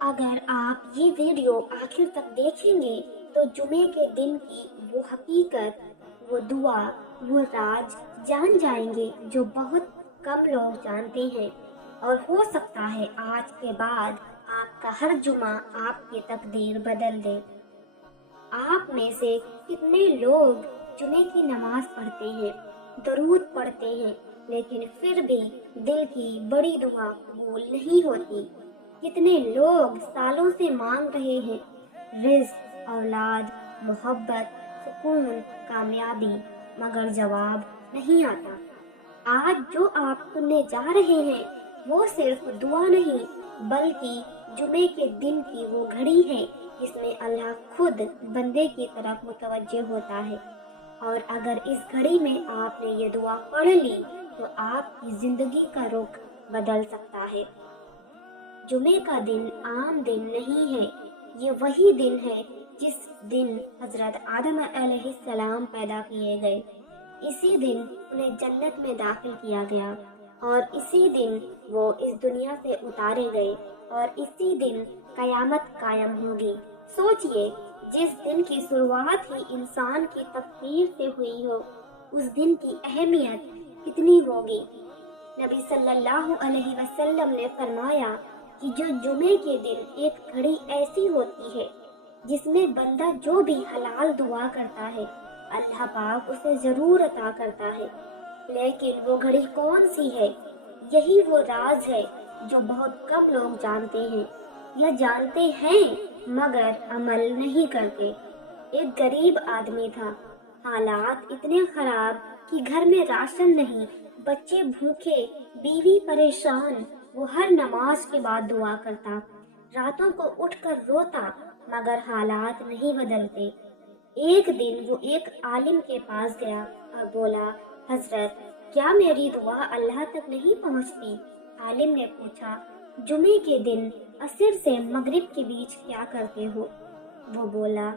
اگر آپ یہ ویڈیو آخر تک دیکھیں گے تو جمعے کے دن کی وہ حقیقت، وہ دعا، وہ راز جان جائیں گے جو بہت کم لوگ جانتے ہیں، اور ہو سکتا ہے آج کے بعد آپ کا ہر جمعہ آپ کی تقدیر بدل دے۔ آپ میں سے کتنے لوگ جمعے کی نماز پڑھتے ہیں، درود پڑھتے ہیں، لیکن پھر بھی دل کی بڑی دعا قبول نہیں ہوتی؟ کتنے لوگ سالوں سے مانگ رہے ہیں، رزق، اولاد، محبت، سکون، کامیابی، مگر جواب نہیں آتا؟ آج جو آپ سننے جا رہے ہیں وہ صرف دعا نہیں بلکہ جمعے کے دن کی وہ گھڑی ہے جس میں اللہ خود بندے کی طرف متوجہ ہوتا ہے، اور اگر اس گھڑی میں آپ نے یہ دعا پڑھ لی تو آپ کی زندگی کا رخ بدل سکتا ہے۔ جمعے کا دن عام دن نہیں ہے، یہ وہی دن ہے جس دن حضرت آدم علیہ السلام پیدا کیے گئے، اسی دن انہیں جنت میں داخل کیا گیا، اور اسی دن وہ اس دنیا سے اتارے گئے، اور اسی دن قیامت قائم ہوگی۔ سوچئے، جس دن کی شروعات ہی انسان کی تقدیر سے ہوئی ہو، اس دن کی اہمیت کتنی ہوگی۔ نبی صلی اللہ علیہ وسلم نے فرمایا کہ جو جمعے کے دن ایک گھڑی ایسی ہوتی ہے جس میں بندہ جو بھی حلال دعا کرتا ہے اللہ پاک اسے ضرور عطا کرتا ہے، لیکن وہ گھڑی کون سی ہے؟ یہی وہ راز ہے جو بہت کم لوگ جانتے ہیں، یا جانتے ہیں مگر عمل نہیں کرتے۔ ایک غریب آدمی تھا، حالات اتنے خراب کہ گھر میں راشن نہیں، بچے بھوکے، بیوی پریشان۔ وہ ہر نماز کے بعد دعا کرتا، راتوں کو اٹھ کر روتا، مگر حالات نہیں بدلتے۔ ایک دن وہ ایک عالم کے پاس گیا اور بولا، حضرت کیا میری دعا اللہ تک نہیں پہنچتی؟ عالم نے پوچھا، جمعے کے دن عصر سے مغرب کے بیچ کیا کرتے ہو؟ وہ بولا،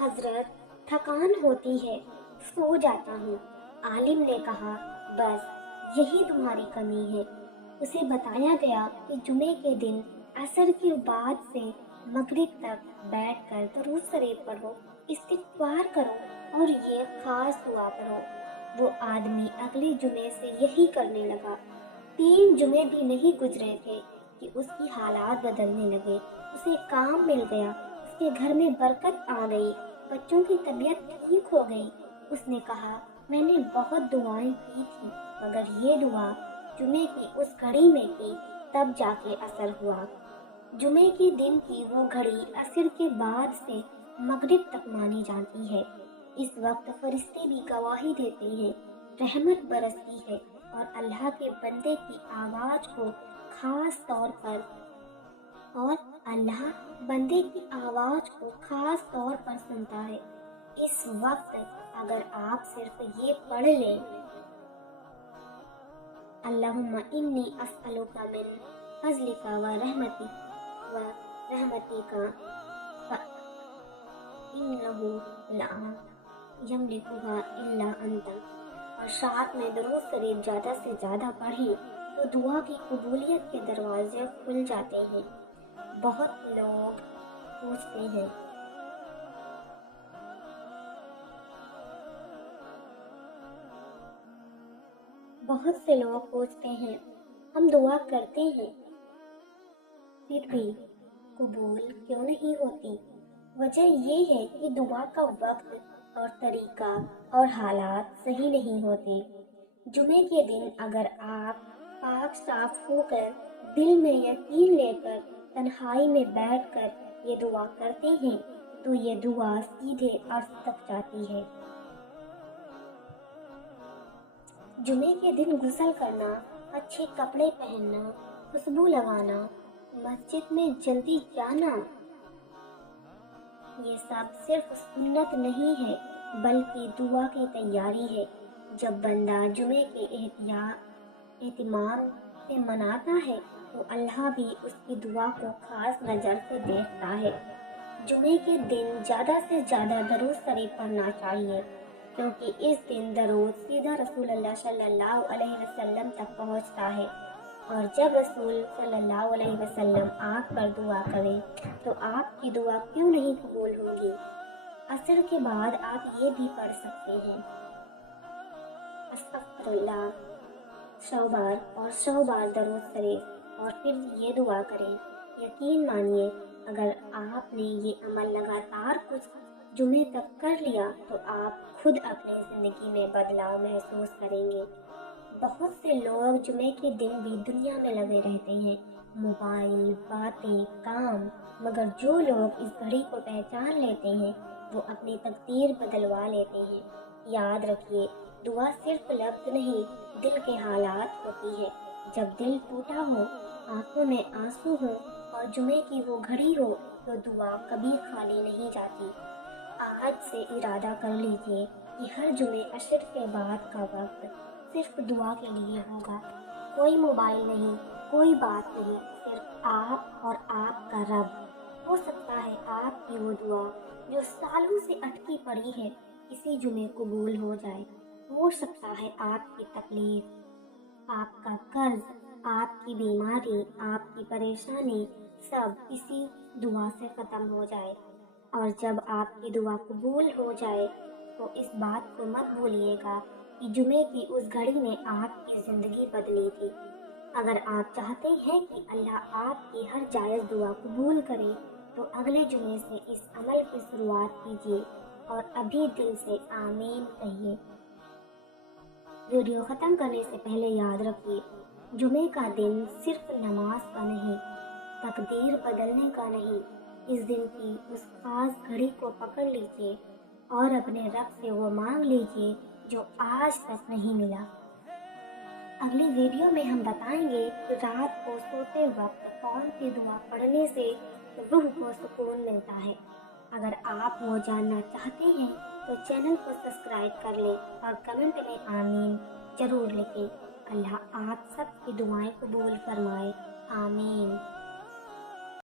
حضرت تھکان ہوتی ہے، سو جاتا ہوں۔ عالم نے کہا، بس یہی تمہاری کمی ہے۔ اسے بتایا گیا کہ جمعے کے دن عصر کے بعد سے مغرب تک بیٹھ کر درود شریف پڑھو، استغفار کرو اور یہ خاص دعا پڑھو۔ وہ آدمی اگلے جمعے سے یہی کرنے لگا۔ 3 جمعے بھی نہیں گزرے تھے کہ اس کی حالات بدلنے لگے، اسے کام مل گیا، اس کے گھر میں برکت آ گئی، بچوں کی طبیعت ٹھیک ہو گئی۔ اس نے کہا، میں نے بہت دعائیں کی تھی مگر یہ دعا جمعے کی اس گھڑی میں کی، تب جا کے اثر ہوا۔ جمعے کے دن کی وہ گھڑی عصر کے بعد سے مغرب تک مانی جاتی ہے۔ اس وقت فرشتے بھی گواہی دیتے ہیں، رحمت برستی ہے، اور اللہ کے بندے کی آواز کو خاص طور پر سنتا ہے۔ اس وقت اگر آپ صرف یہ پڑھ لیں، اللہم انی اسألک من فضلک و رحمتک فإنہ لا یملکها الا انت، اور ساتھ میں درود شریف زیادہ سے زیادہ پڑھیں تو دعا کی قبولیت کے دروازے کھل جاتے ہیں۔ بہت لوگ پوچھتے ہیں بہت سے لوگ پوچھتے ہیں، ہم دعا کرتے ہیں پھر بھی قبول کیوں نہیں ہوتی؟ وجہ یہ ہے کہ دعا کا وقت اور طریقہ اور حالات صحیح نہیں ہوتے۔ جمعے کے دن اگر آپ پاک صاف ہو کر، دل میں یقین لے کر، تنہائی میں بیٹھ کر یہ دعا کرتے ہیں تو یہ دعا سیدھے عرش تک جاتی ہے۔ جمعے کے دن غسل کرنا، اچھے کپڑے پہننا، خوشبو لگانا، مسجد میں جلدی جانا، یہ سب صرف سنت نہیں ہے بلکہ دعا کی تیاری ہے۔ جب بندہ جمعے کے اہتمام سے مناتا ہے تو اللہ بھی اس کی دعا کو خاص نظر سے دیکھتا ہے۔ جمعے کے دن زیادہ سے زیادہ درود شریف پڑھنا چاہیے۔ کیونکہ اس دن درود سیدھا رسول اللہ صلی اللہ علیہ وسلم تک پہنچتا ہے، اور جب رسول صلی اللہ علیہ وسلم آپ پر دعا کریں تو آپ کی دعا کیوں نہیں قبول ہوگی؟ عصر کے بعد آپ یہ بھی پڑھ سکتے ہیں، استغفر اللہ 100 بار اور 100 بار درود شریف، اور پھر یہ دعا کریں۔ یقین مانیے اگر آپ نے یہ عمل لگاتار کچھ جمعے تک کر لیا تو آپ خود اپنی زندگی میں بدلاؤ محسوس کریں گے۔ بہت سے لوگ جمعے کے دن بھی دنیا میں لگے رہتے ہیں، موبائل، باتیں، کام، مگر جو لوگ اس گھڑی کو پہچان لیتے ہیں وہ اپنی تقدیر بدلوا لیتے ہیں۔ یاد رکھیے، دعا صرف لفظ نہیں، دل کے حالات ہوتی ہے۔ جب دل ٹوٹا ہو، آنکھوں میں آنسو ہو اور جمعے کی وہ گھڑی ہو تو دعا کبھی خالی نہیں جاتی۔ آج سے ارادہ کر لیجئے کہ ہر جمعے عشر کے بعد کا وقت صرف دعا کے لیے ہوگا۔ کوئی موبائل نہیں، کوئی بات نہیں، صرف آپ اور آپ کا رب۔ ہو سکتا ہے آپ کی وہ دعا جو سالوں سے اٹکی پڑی ہے اسی جمعے قبول ہو جائے۔ ہو سکتا ہے آپ کی تکلیف، آپ کا قرض، آپ کی بیماری، آپ کی پریشانی سب اسی دعا سے ختم ہو جائے۔ اور جب آپ کی دعا قبول ہو جائے تو اس بات کو مت بھولیے گا کہ جمعے کی اس گھڑی نے آپ کی زندگی بدلی تھی۔ اگر آپ چاہتے ہیں کہ اللہ آپ کی ہر جائز دعا قبول کرے تو اگلے جمعے سے اس عمل کی شروعات کیجیے اور ابھی دل سے آمین کہیے۔ ویڈیو ختم کرنے سے پہلے یاد رکھیے، جمعے کا دن صرف نماز کا نہیں، تقدیر بدلنے کا نہیں۔ اس دن کی اس خاص گھڑی کو پکڑ لیجئے اور اپنے رب سے وہ مانگ لیجئے جو آج تک نہیں ملا۔ اگلی ویڈیو میں ہم بتائیں گے کہ رات کو سوتے وقت کون سی دعا پڑھنے سے روح کو سکون ملتا ہے۔ اگر آپ وہ جاننا چاہتے ہیں تو چینل کو سبسکرائب کر لیں اور کمنٹ میں آمین ضرور لکھیں۔ اللہ آپ سب کی دعائیں قبول فرمائے، آمین۔